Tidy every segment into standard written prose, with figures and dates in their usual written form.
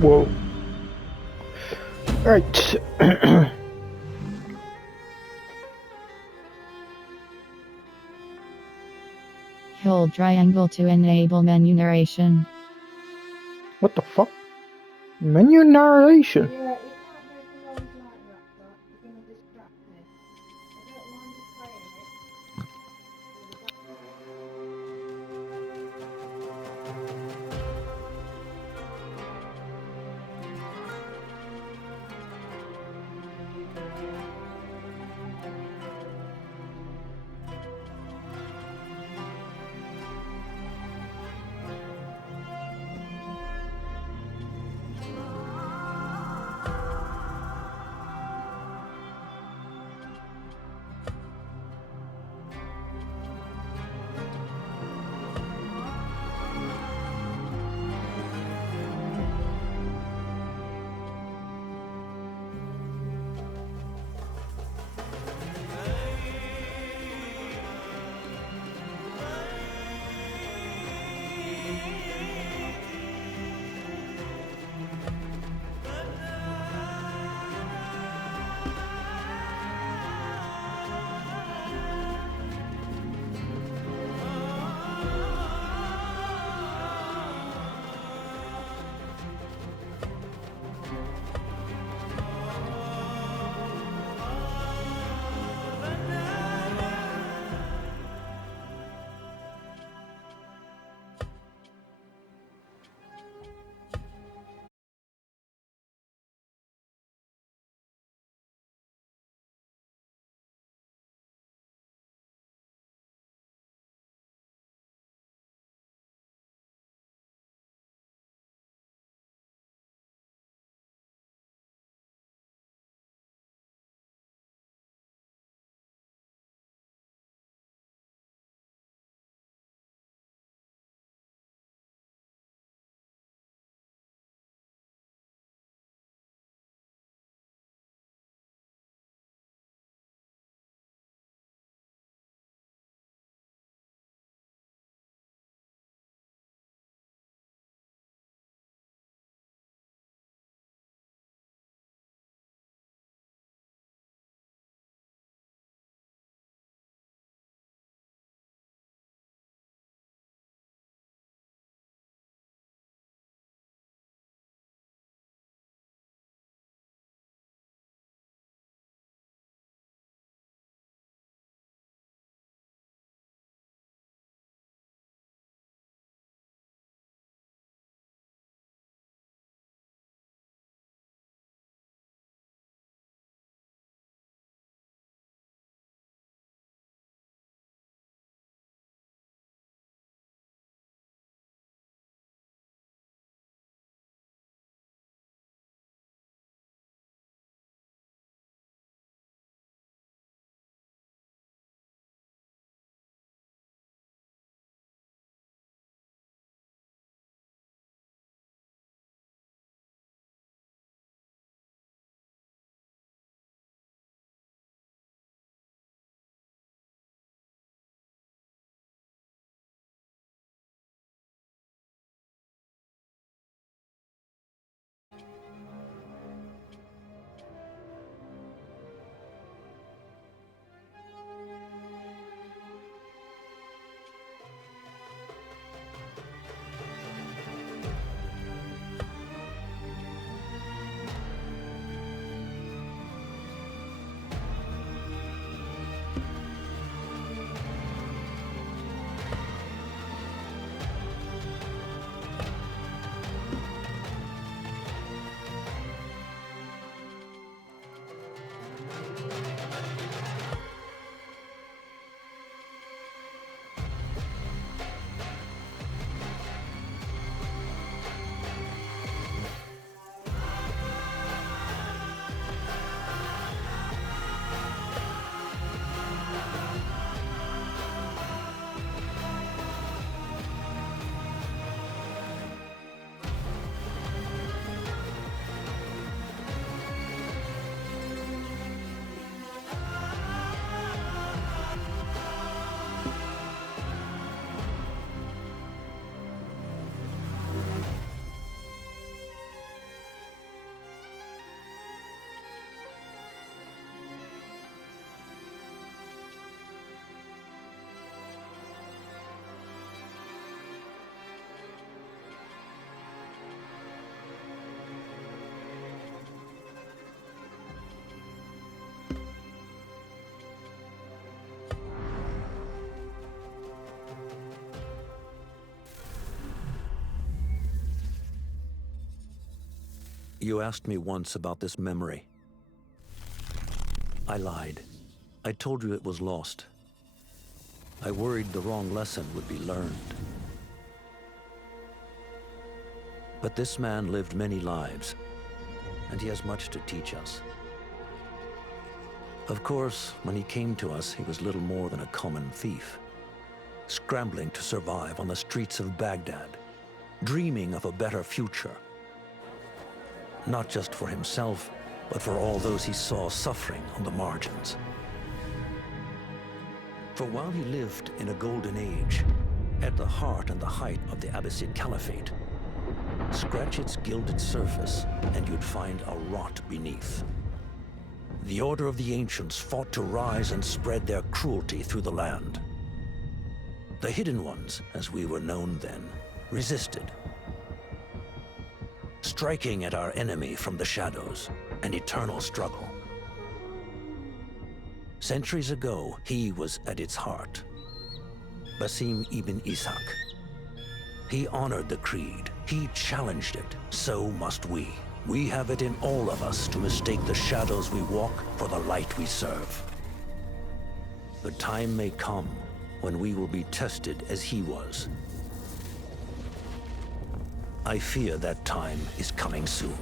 Whoa. Alright. Hold triangle to enable menu narration. What the fuck? Menu narration. Yeah, it can't make a noise like that, but it's gonna distract me. I don't mind you playing it. With the You asked me once about this memory. I lied. I told you it was lost. I worried the wrong lesson would be learned. But this man lived many lives, and he has much to teach us. Of course, when he came to us, he was little more than a common thief, scrambling to survive on the streets of Baghdad, dreaming of a better future. Not just for himself, but for all those he saw suffering on the margins. For while he lived in a golden age, at the heart and the height of the Abbasid Caliphate, scratch its gilded surface and you'd find a rot beneath. The Order of the Ancients fought to rise and spread their cruelty through the land. The Hidden Ones, as we were known then, resisted, striking at our enemy from the shadows, an eternal struggle. Centuries ago, he was at its heart. Basim ibn Ishaq. He honored the creed. He challenged it. So must we. We have it in all of us to mistake the shadows we walk for the light we serve. The time may come when we will be tested as he was. I fear that time is coming soon.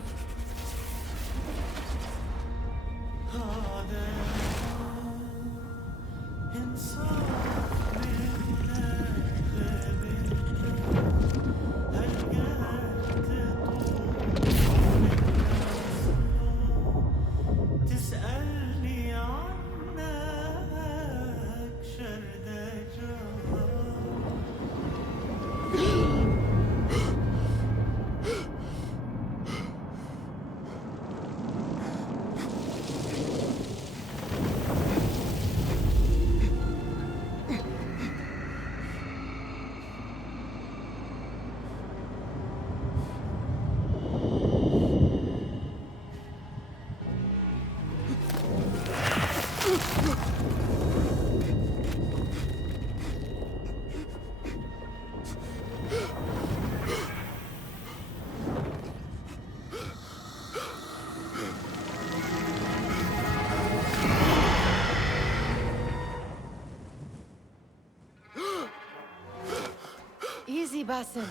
Easy, Basim.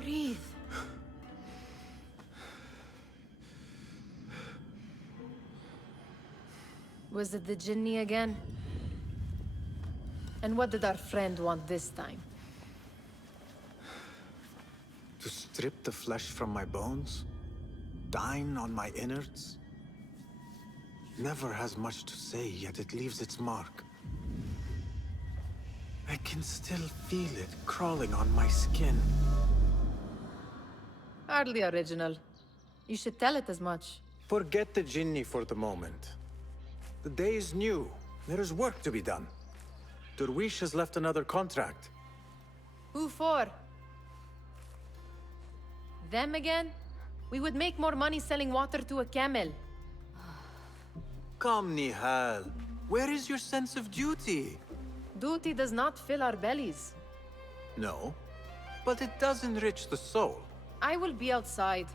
Breathe. Was it the Jinni again? And what did our friend want this time? To strip the flesh from my bones? Dine on my innards? Never has much to say, yet it leaves its mark. I can still feel it crawling on my skin. Hardly original. You should tell it as much. Forget the Jinni for the moment. The day is new. There is work to be done. Derwish has left another contract. Who for? Them again? We would make more money selling water to a camel. Come, Nihal. Where is your sense of duty? Duty does not fill our bellies. No, but it does enrich the soul. I will be outside.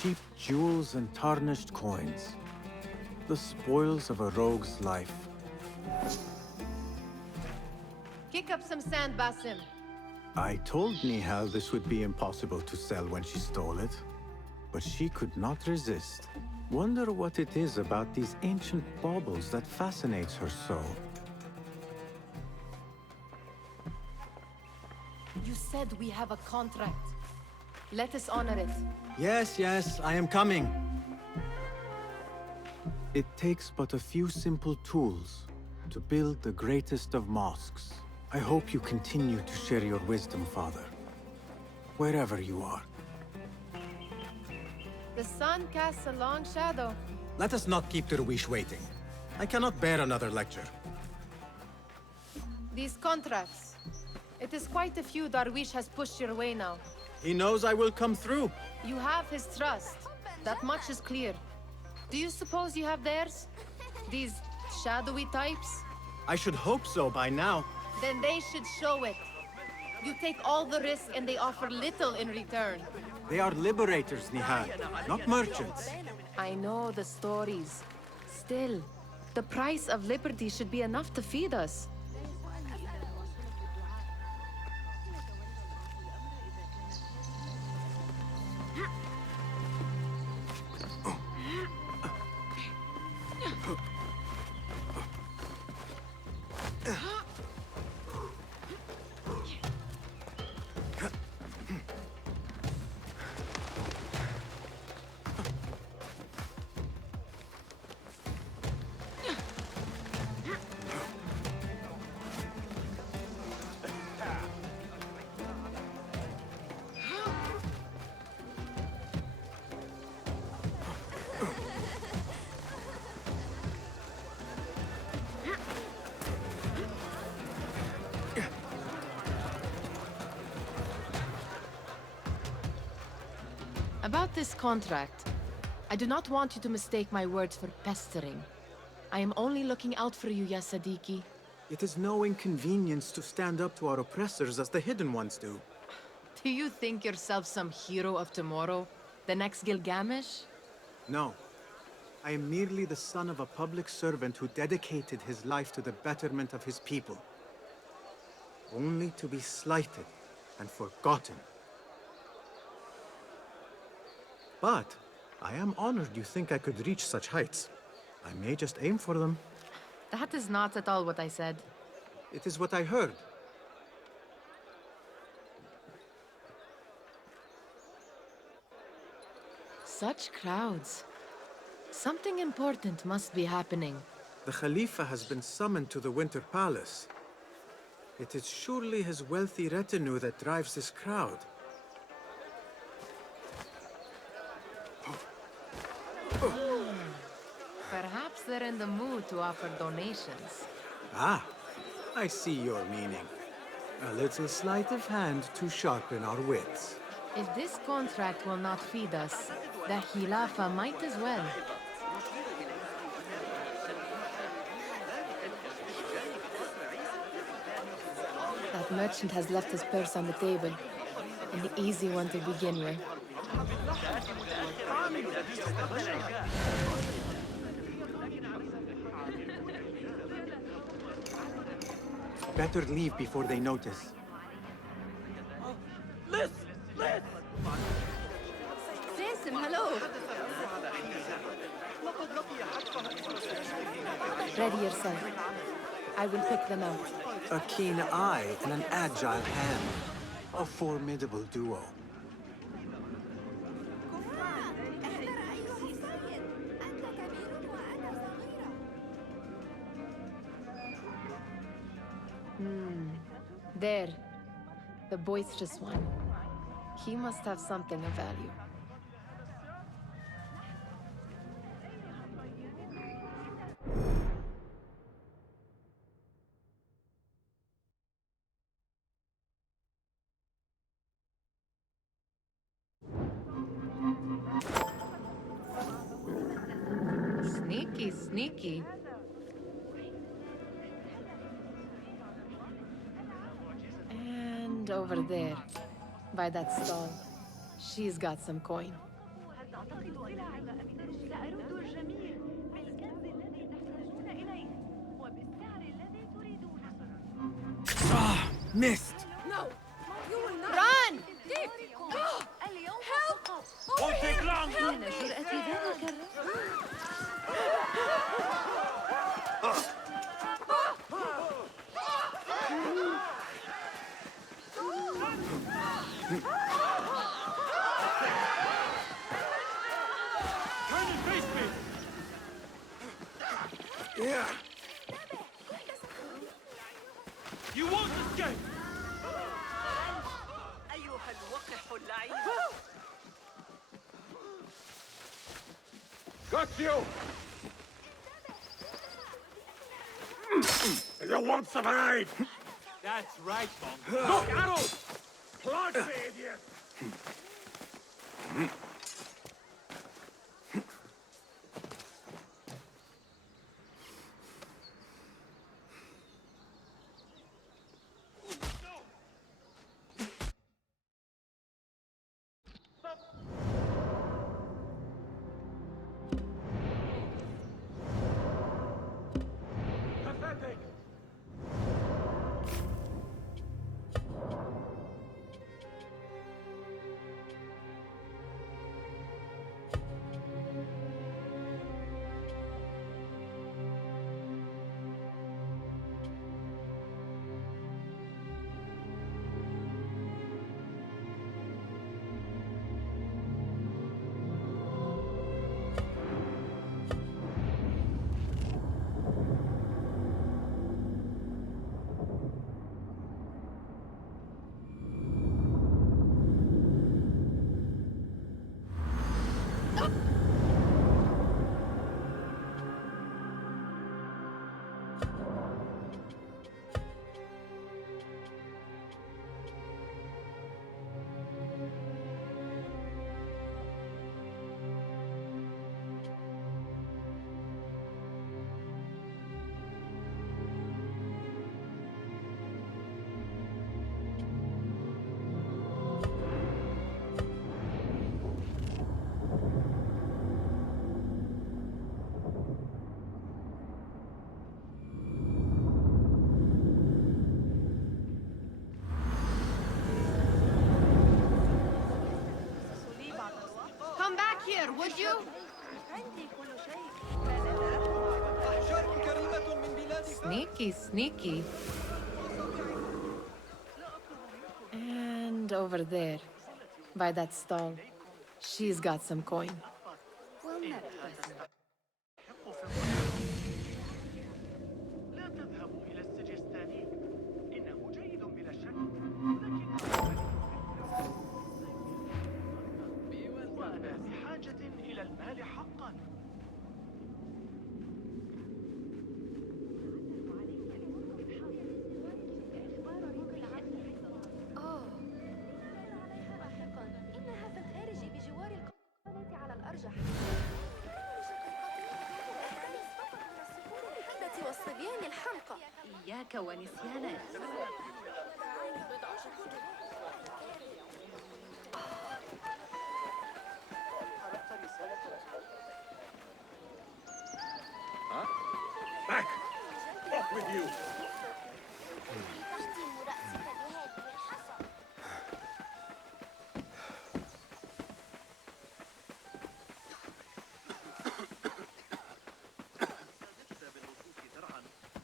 Cheap jewels and tarnished coins. The spoils of a rogue's life. Kick up some sand, Basim. I told Nihal this would be impossible to sell when she stole it, but she could not resist. Wonder what it is about these ancient baubles that fascinates her so. You said we have a contract. Let us honor it. Yes, I am coming. It takes but a few simple tools to build the greatest of mosques. I hope you continue to share your wisdom, Father, wherever you are. The sun casts a long shadow. Let us not keep Derwish waiting. I cannot bear another lecture. These contracts. It is quite a few Darwish has pushed your way now. He knows I will come through. You have his trust. That much is clear. Do you suppose you have theirs? These shadowy types? I should hope so by now. Then they should show it. You take all the risk and they offer little in return. They are liberators, Nihal, not merchants. I know the stories. Still, the price of liberty should be enough to feed us. About this contract, I do not want you to mistake my words for pestering. I am only looking out for you, ya Sadiki. It is no inconvenience to stand up to our oppressors as the Hidden Ones do. Do you think yourself some hero of tomorrow? The next Gilgamesh? No. I am merely the son of a public servant who dedicated his life to the betterment of his people. Only to be slighted and forgotten. But I am honored you think I could reach such heights. I may just aim for them. That is not at all what I said. It is what I heard. Such crowds. Something important must be happening. The Khalifa has been summoned to the Winter Palace. It is surely his wealthy retinue that drives this crowd. Perhaps they're in the mood to offer donations. Ah, I see your meaning. A little sleight of hand to sharpen our wits. If this contract will not feed us, the Khilafa might as well. That merchant has left his purse on the table. An easy one to begin with. Better leave before they notice. Jason, hello! Ready yourself. I will pick them out. A keen eye and an agile hand. A formidable duo. There. The boisterous one. He must have something of value. Sneaky, sneaky. And over there, by that stall, she's got some coin. Missed! No! You will not! Run! Help! Won't take long! Turn and face me! Yeah. You won't escape! Got you! You won't survive! That's right, Mom. Look, arrows! Plug the idiot! would you? Sneaky, sneaky. And over there, by that stall, she's got some coin. لا تذهبوا إلى السجستاني. إنه جيد بلا شك. وأنا بحاجة إلى المال حقا. إنها في الخارج بجوار القناة على الأرجح. الحدة والصبيان الحمقى. إياك ونسيان Back! Off with you!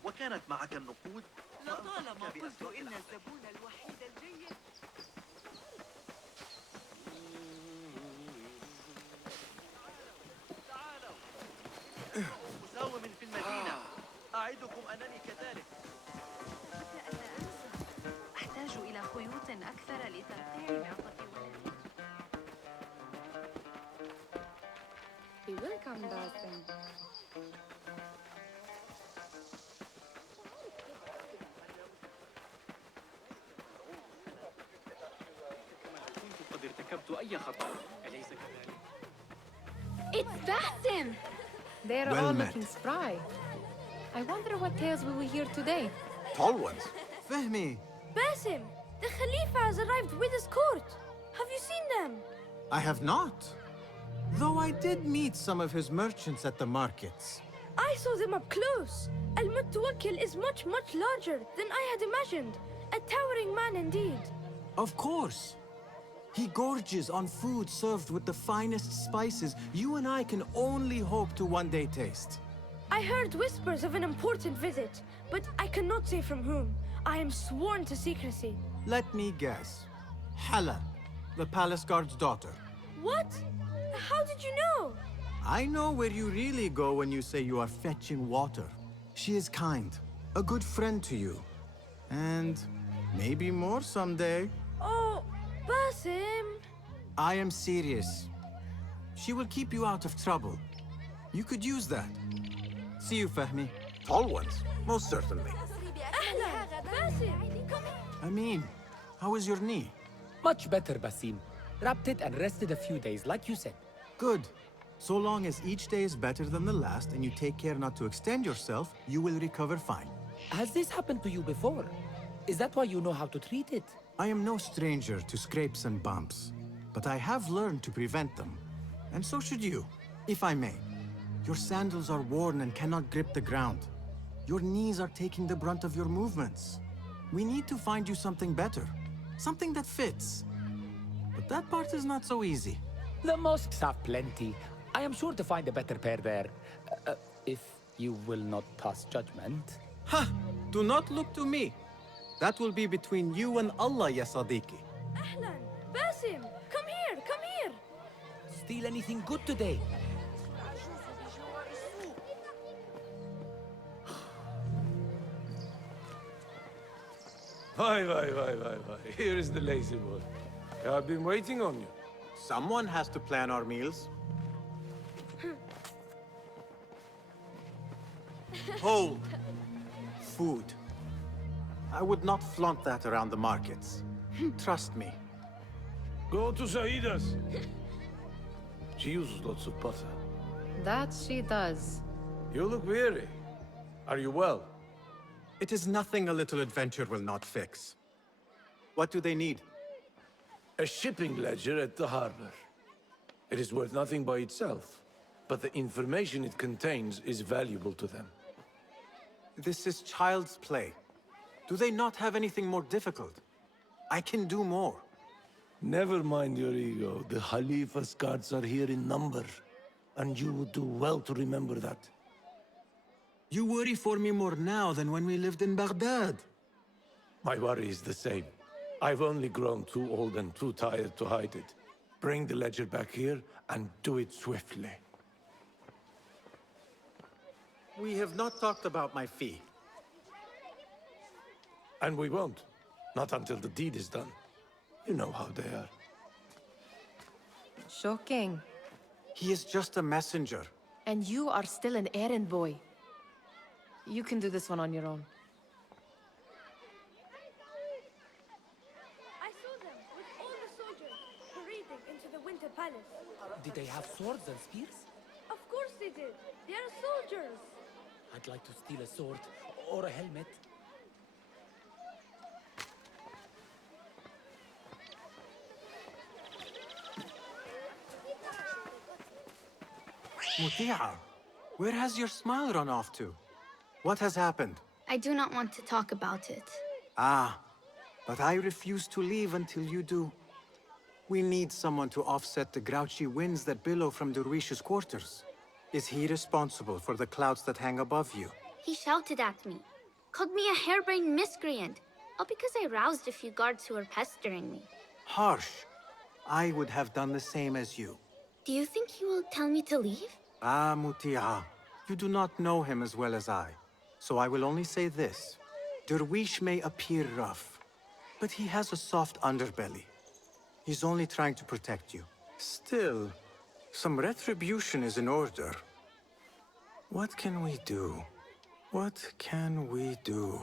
وكانت معك النقود؟ لطالما قلت إن الزبون الوحيد الجيد. مساوم في المدينة. أعدكم أنني كذلك. أحتاج إلى خيوط أكثر لترقيع معطف ولدي. Welcome, Dustin. كنت قد ارتكبت أي خطأ، أليس كذلك؟ It's Dustin! They're Well all met. looking spry. I wonder what tales we will hear today. Tall ones. Fehmi. Basim! The Khalifa has arrived with his court! Have you seen them? I have not. Though I did meet some of his merchants at the markets. I saw them up close. Al-Mutawakkil is much larger than I had imagined. A towering man indeed. Of course. He gorges on food served with the finest spices you and I can only hope to one day taste. I heard whispers of an important visit, but I cannot say from whom. I am sworn to secrecy. Let me guess. Hala, the palace guard's daughter. What? How did you know? I know where you really go when you say you are fetching water. She is kind, a good friend to you. And maybe more someday. Oh, Basim. I am serious. She will keep you out of trouble. You could use that. See you, Fahmi. Tall ones, most certainly. أهلا Basim. Amin, how is your knee? Much better, Basim. Wrapped it and rested a few days, like you said. Good. So long as each day is better than the last and you take care not to extend yourself, you will recover fine. Has this happened to you before? Is that why you know how to treat it? I am no stranger to scrapes and bumps, but I have learned to prevent them. And so should you, if I may. Your sandals are worn and cannot grip the ground. Your knees are taking the brunt of your movements. We need to find you something better, something that fits. But that part is not so easy. The mosques have plenty. I am sure to find a better pair there. If you will not pass judgment. Ha! Do not look to me. That will be between you and Allah, ya Sadiqi. Ahlan. Basim, come here. Steal anything good today? Why. Here is the lazy boy. I've been waiting on you. Someone has to plan our meals. Hold. Food. I would not flaunt that around the markets. Trust me. Go to Saida's. She uses lots of butter. That she does. You look weary. Are you well? It is nothing a little adventure will not fix. What do they need? A shipping ledger at the harbor. It is worth nothing by itself, but the information it contains is valuable to them. This is child's play. Do they not have anything more difficult? I can do more. Never mind your ego. The Khalifa's guards are here in number. And you would do well to remember that. You worry for me more now than when we lived in Baghdad. My worry is the same. I've only grown too old and too tired to hide it. Bring the ledger back here, and do it swiftly. We have not talked about my fee. And we won't. Not until the deed is done. You know how they are. Shocking. He is just a messenger. And you are still an errand boy. You can do this one on your own. I saw them with all the soldiers parading into the Winter Palace. Did they have swords and spears? Of course they did. They are soldiers. I'd like to steal a sword or a helmet. Mutia, where has your smile run off to? What has happened? I do not want to talk about it. Ah, but I refuse to leave until you do. We need someone to offset the grouchy winds that billow from Derwish's quarters. Is he responsible for the clouds that hang above you? He shouted at me, called me a harebrained miscreant, all because I roused a few guards who were pestering me. Harsh. I would have done the same as you. Do you think he will tell me to leave? Ah, Mutia, you do not know him as well as I. So I will only say this. Derwish may appear rough, but he has a soft underbelly. He's only trying to protect you. Still, some retribution is in order. What can we do? What can we do?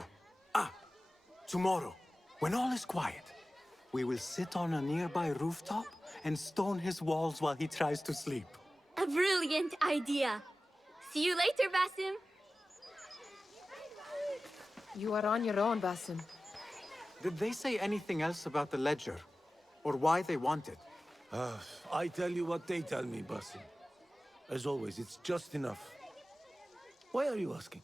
Ah! Tomorrow, when all is quiet, we will sit on a nearby rooftop and stone his walls while he tries to sleep. A brilliant idea. See you later, Basim. You are on your own, Basim. Did they say anything else about the ledger? Or why they want it? I tell you what they tell me, Basim. As always, it's just enough. Why are you asking?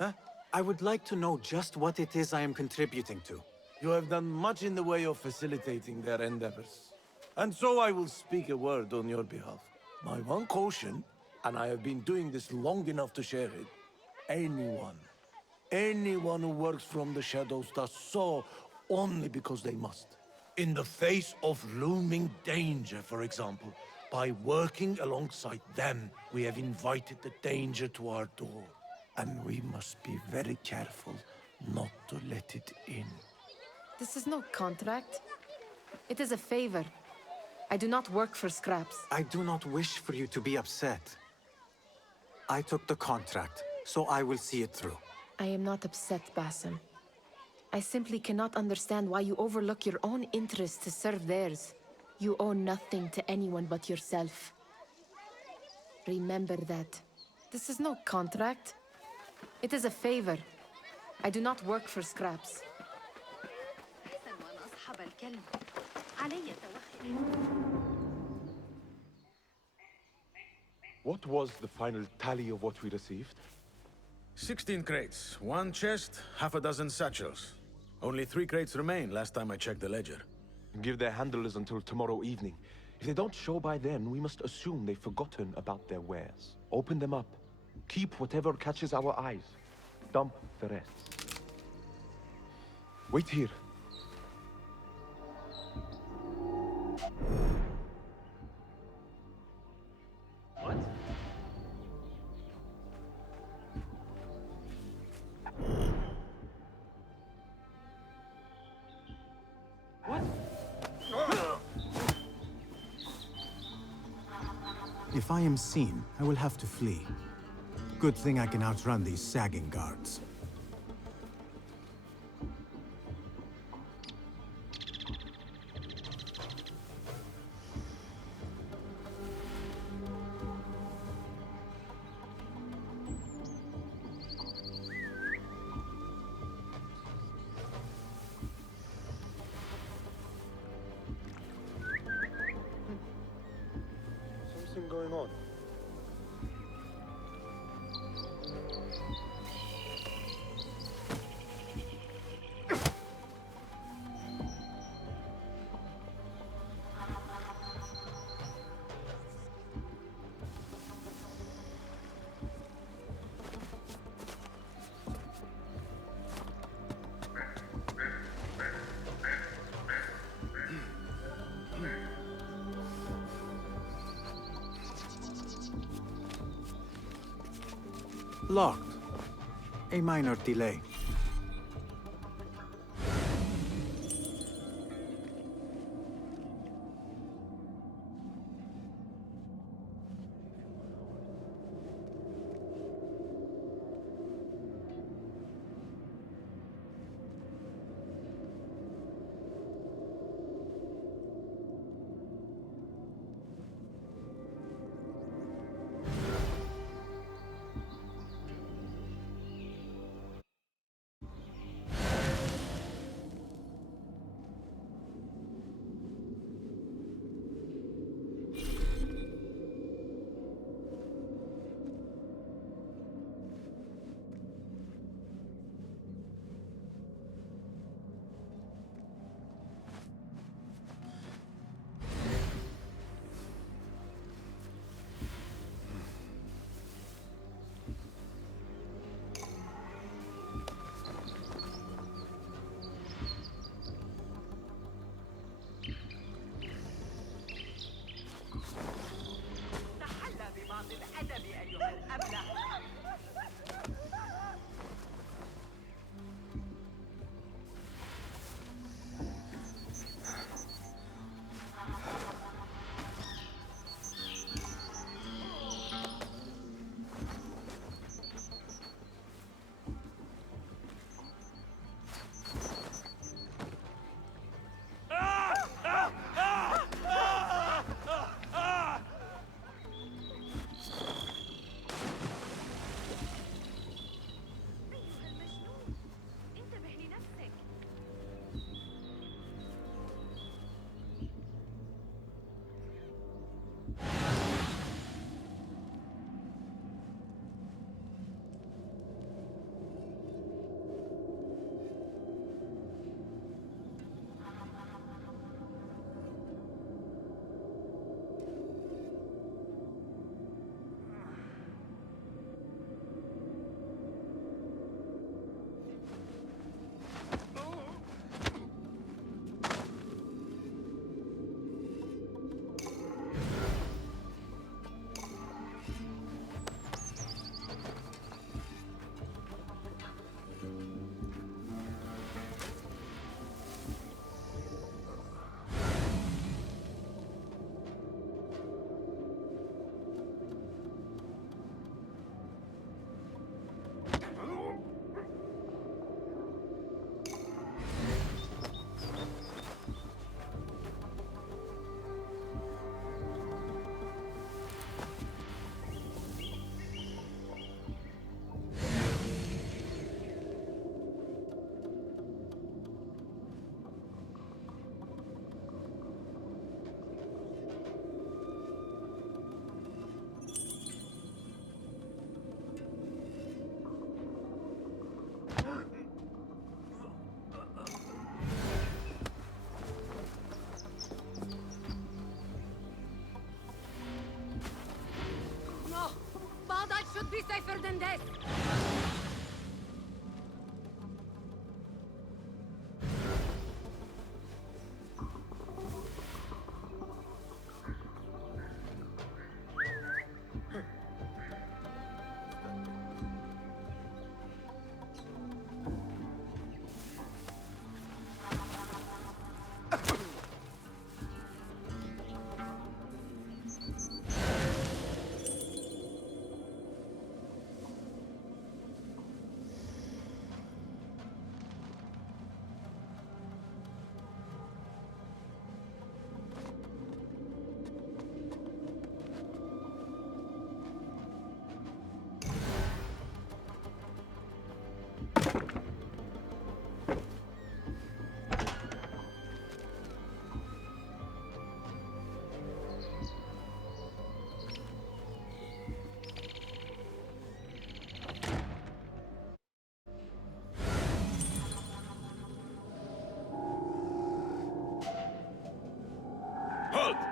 Huh? I would like to know just what it is I am contributing to. You have done much in the way of facilitating their endeavors. And so I will speak a word on your behalf. My one caution, and I have been doing this long enough to share it, anyone who works from the shadows does so only because they must. In the face of looming danger, for example. By working alongside them, we have invited the danger to our door. And we must be very careful not to let it in. This is no contract. It is a favor. I do not work for scraps. I do not wish for you to be upset. I took the contract, so I will see it through. I am not upset, Basim. I simply cannot understand why you overlook your own interests to serve theirs. You owe nothing to anyone but yourself. Remember that. This is no contract. It is a favor. I do not work for scraps. What was the final tally of what we received? 16 crates, 1 chest, half a dozen satchels. Only 3 crates remain last time I checked the ledger. Give their handlers until tomorrow evening. If they don't show by then, we must assume they've forgotten about their wares. Open them up. Keep whatever catches our eyes. Dump the rest. Wait here. What? What? If I am seen, I will have to flee. Good thing I can outrun these sagging guards. Something going on. Locked. A minor delay. تحلى ببعض الأدب أيها الأبله. should be safer than this.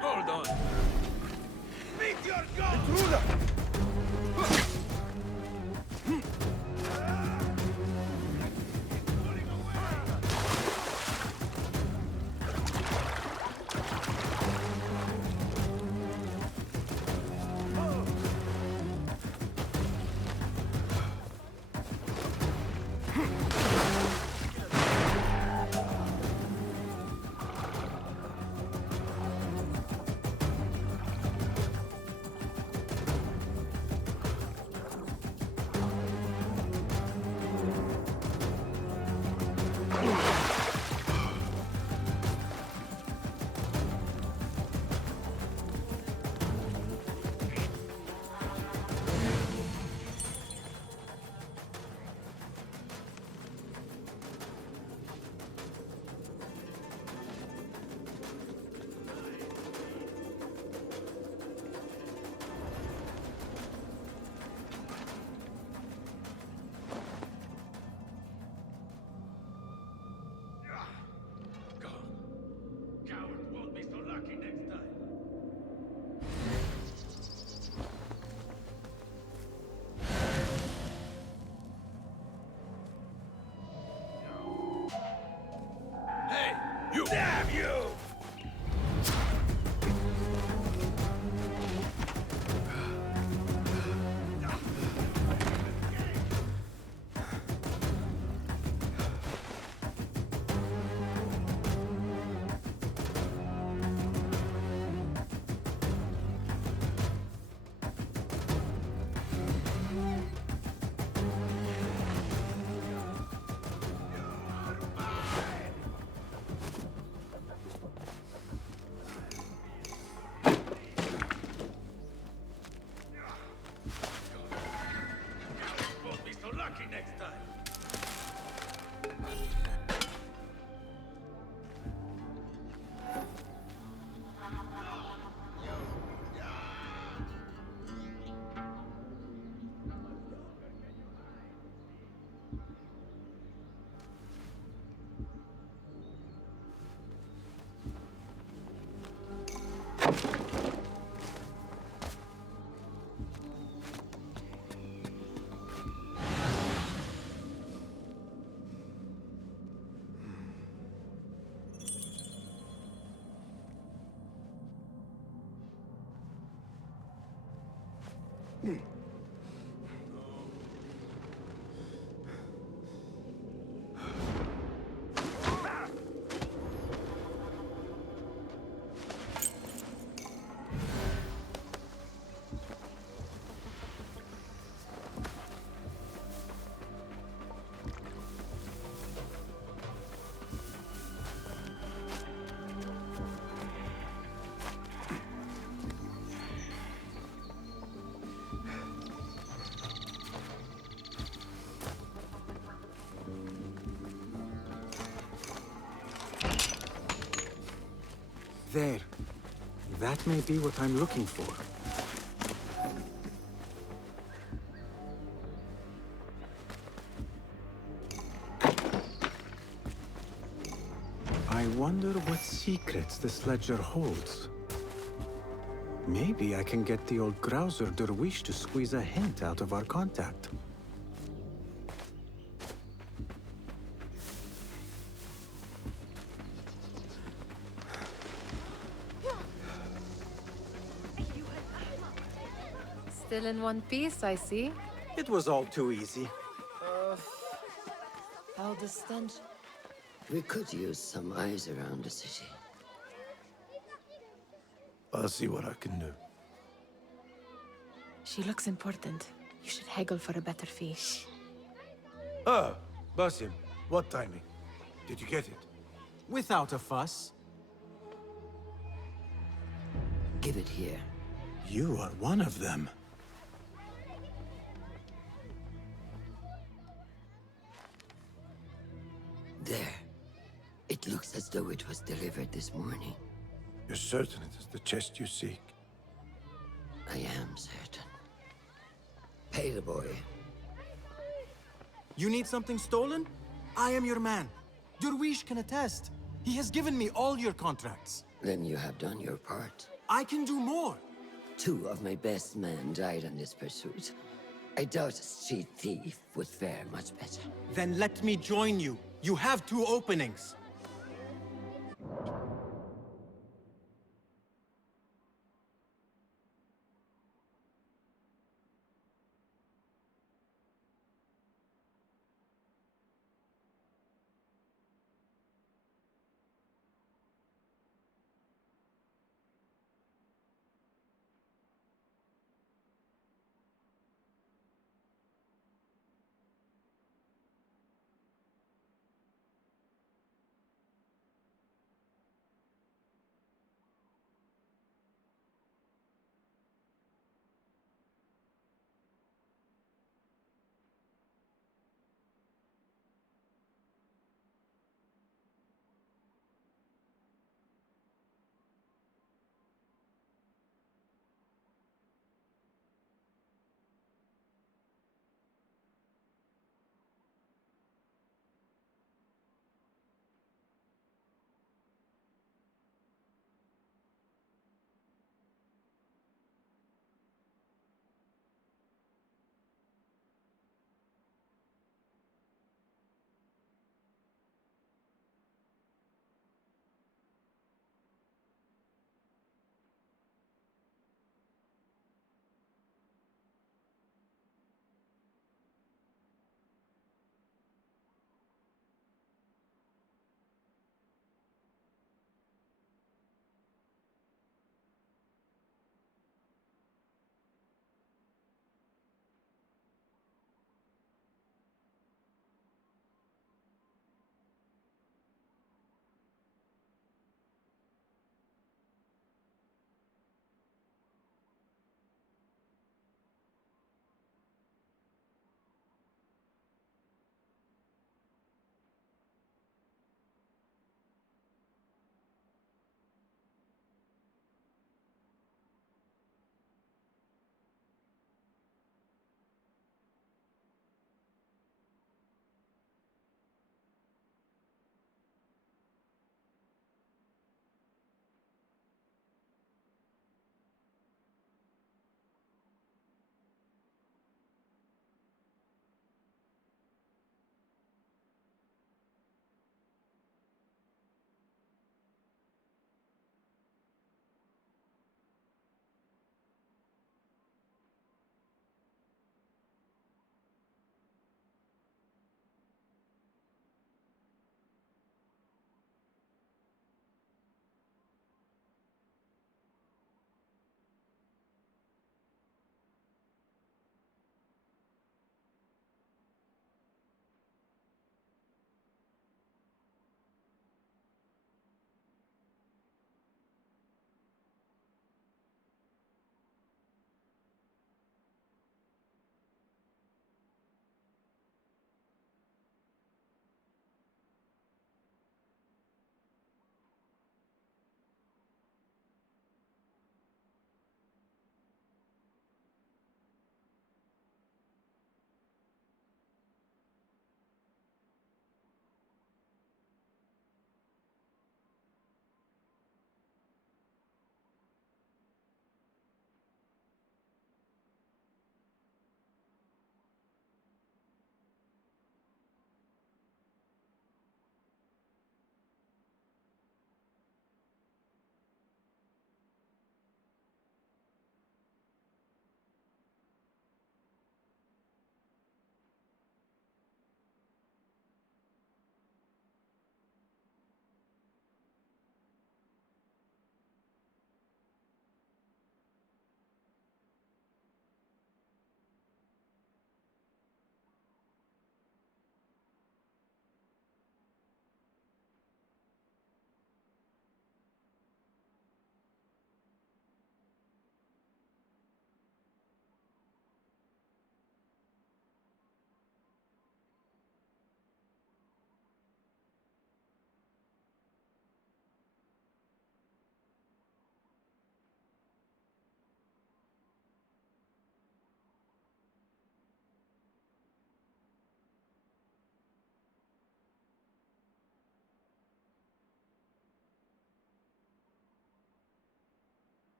Hold on! Meet your goal! Intruder! Damn you! Won't be so lucky next time. There. That may be what I'm looking for. I wonder what secrets this ledger holds. Maybe I can get the old grouser Derwish to squeeze a hint out of our contact. Still in one piece, I see. It was all too easy. How the stench. We could use some eyes around the city. I'll see what I can do. She looks important. You should haggle for a better fee. Ah, Basim, what timing? Did you get it? Without a fuss. Give it here. You are one of them. There. It looks as though it was delivered this morning. You're certain it is the chest you seek? I am certain. Pay the boy. You need something stolen? I am your man. Derwish can attest. He has given me all your contracts. Then you have done your part. I can do more. 2 of my best men died on this pursuit. I doubt a street thief would fare much better. Then let me join you. You have 2 openings.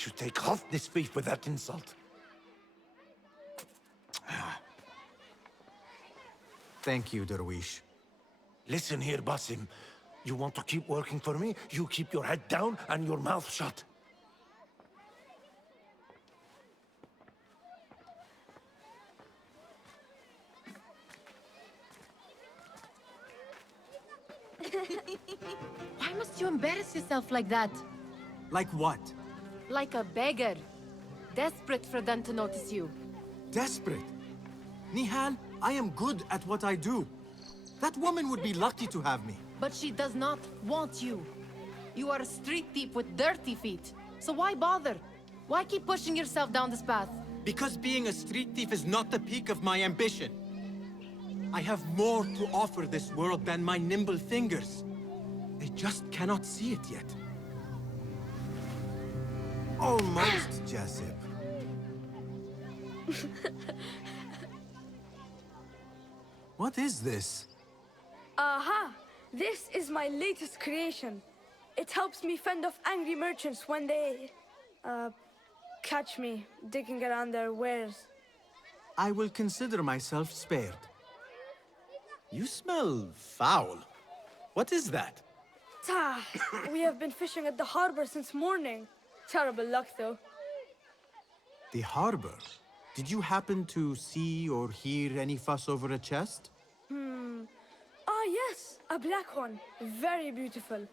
should take half this beef with that insult. Thank you, Derwish. Listen here, Basim. You want to keep working for me? You keep your head down and your mouth shut. Why must you embarrass yourself like that? Like what? Like a beggar. Desperate for them to notice you. Desperate? Nihal, I am good at what I do. That woman would be lucky to have me. But she does not want you. You are a street thief with dirty feet. So why bother? Why keep pushing yourself down this path? Because being a street thief is not the peak of my ambition. I have more to offer this world than my nimble fingers. They just cannot see it yet. Almost, Jessup. What is this? Aha! This is my latest creation. It helps me fend off angry merchants when they... catch me digging around their wares. I will consider myself spared. You smell foul. What is that? Tah! We have been fishing at the harbor since morning. Terrible luck, though. The harbor? Did you happen to see or hear any fuss over a chest? Ah, yes, a black one. Very beautiful.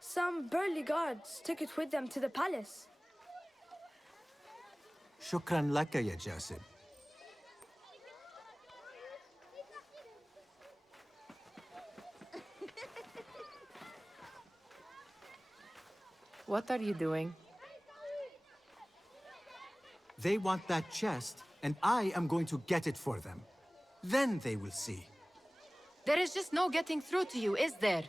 Some burly guards took it with them to the palace. Shukran laka, ya Jasib. What are you doing? They want that chest, and I am going to get it for them. Then they will see. There is just no getting through to you, is there?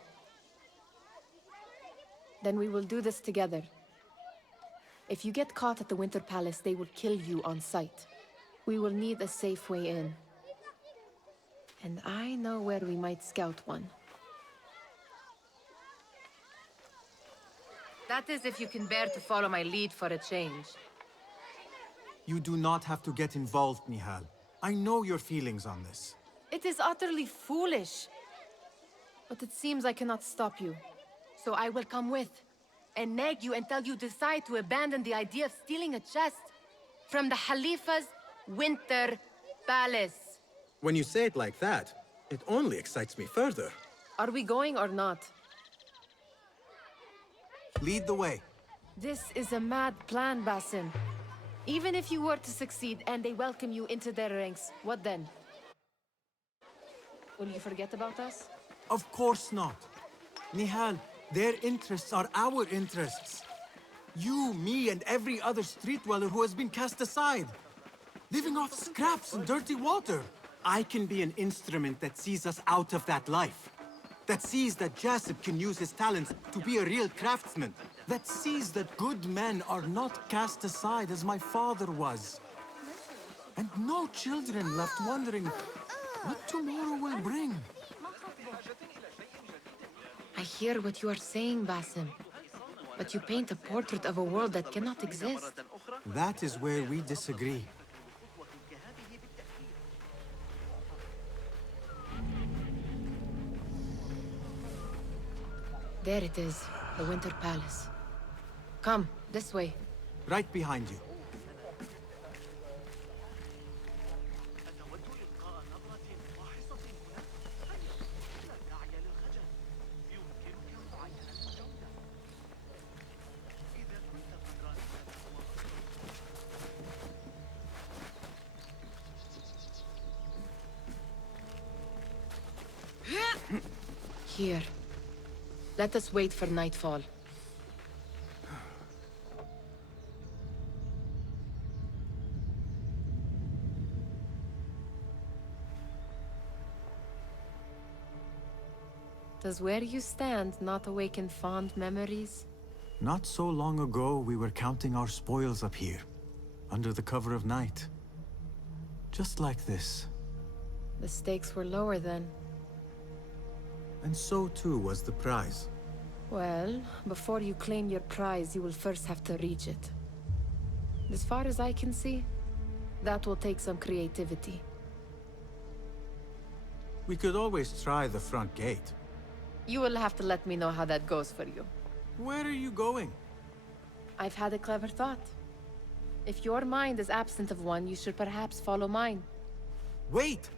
Then we will do this together. If you get caught at the Winter Palace, they will kill you on sight. We will need a safe way in. And I know where we might scout one. That is if you can bear to follow my lead for a change. You do not have to get involved, Nihal. I know your feelings on this. It is utterly foolish. But it seems I cannot stop you. So I will come with, and nag you until you decide to abandon the idea of stealing a chest from the Khalifa's Winter Palace. When you say it like that, it only excites me further. Are we going or not? Lead the way. This is a mad plan, Basim. Even if you were to succeed and they welcome you into their ranks, what then? Will you forget about us? Of course not. Nihal, their interests are our interests. You, me, and every other street dweller who has been cast aside. Living off scraps and dirty water. I can be an instrument that sees us out of that life. That sees that Jasip can use his talents to be a real craftsman. That sees that good men are not cast aside as my father was. And no children left wondering what tomorrow will bring. I hear what you are saying, Basim. But you paint a portrait of a world that cannot exist. That is where we disagree. There it is, the Winter Palace. Come, this way. Right behind you. Here. Let us wait for nightfall. Does where you stand not awaken fond memories? Not so long ago, we were counting our spoils up here, under the cover of night. Just like this. The stakes were lower then. And so too was the prize. Well, before you claim your prize, you will first have to reach it. As far as I can see, that will take some creativity. We could always try the front gate. You will have to let me know how that goes for you. Where are you going? I've had a clever thought. If your mind is absent of one, you should perhaps follow mine. Wait!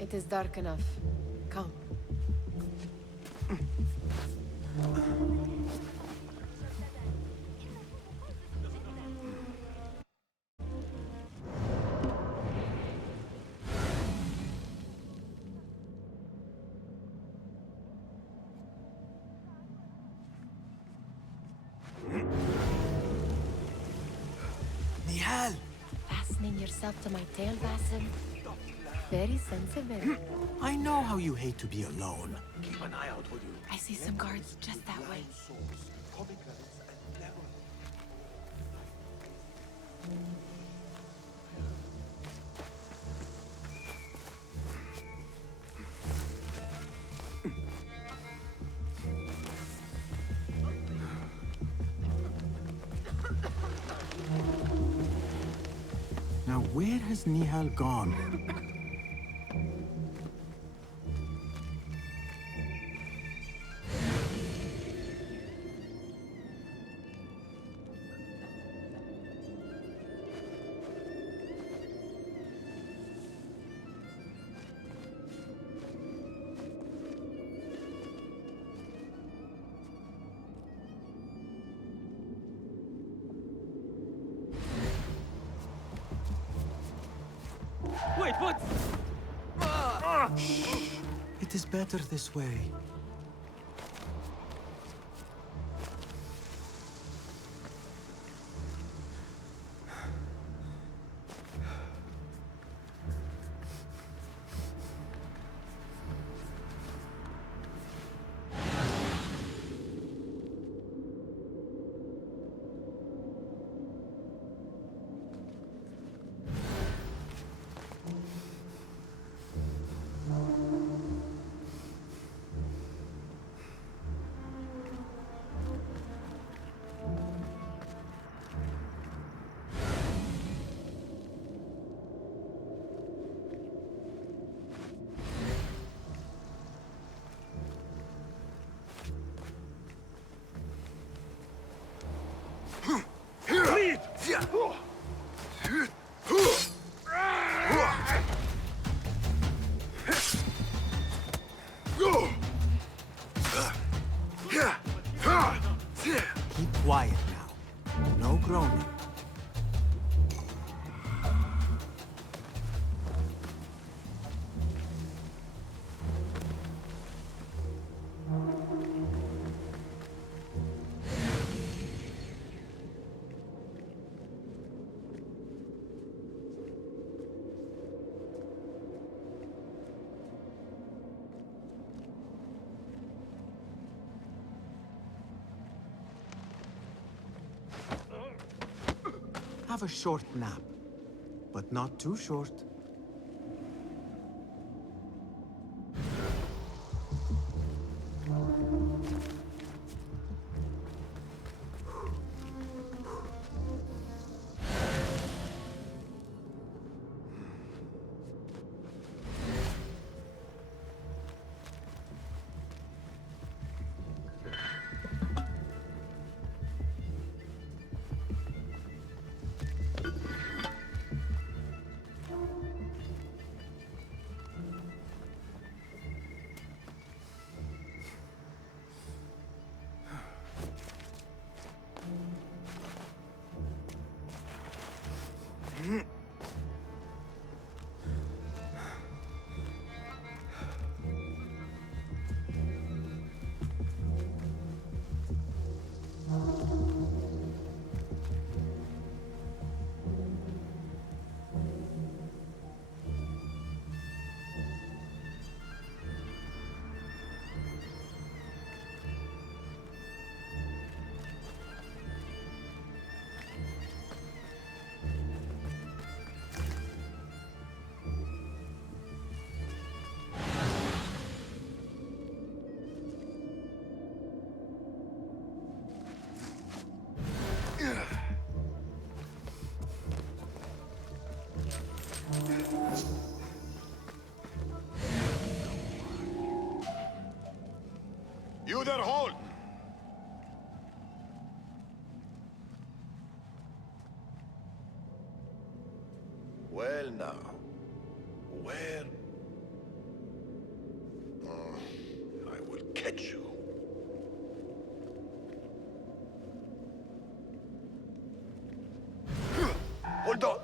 It is dark enough. Come. Nihal! Fastening yourself to my tail, Basim? Very sensible. I know how you hate to be alone. Keep an eye out, would you? I see some guards just that way. Now, where has Nihal gone? Wait, what? It is better this way. Keep quiet now. No groaning. Have a short nap, but not too short. their hold! Well now, where? I will catch you. Hold on!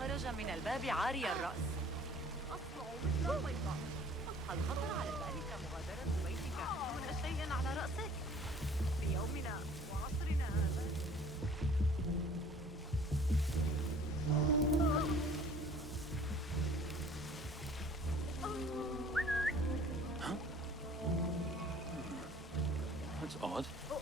خرج من الباب عاري الرأس. أصبع مثل البيضة. هل خطر على بالك مغادرة بيتك دون شيء على رأسك؟ في يومنا وعصرنا هذا. odd.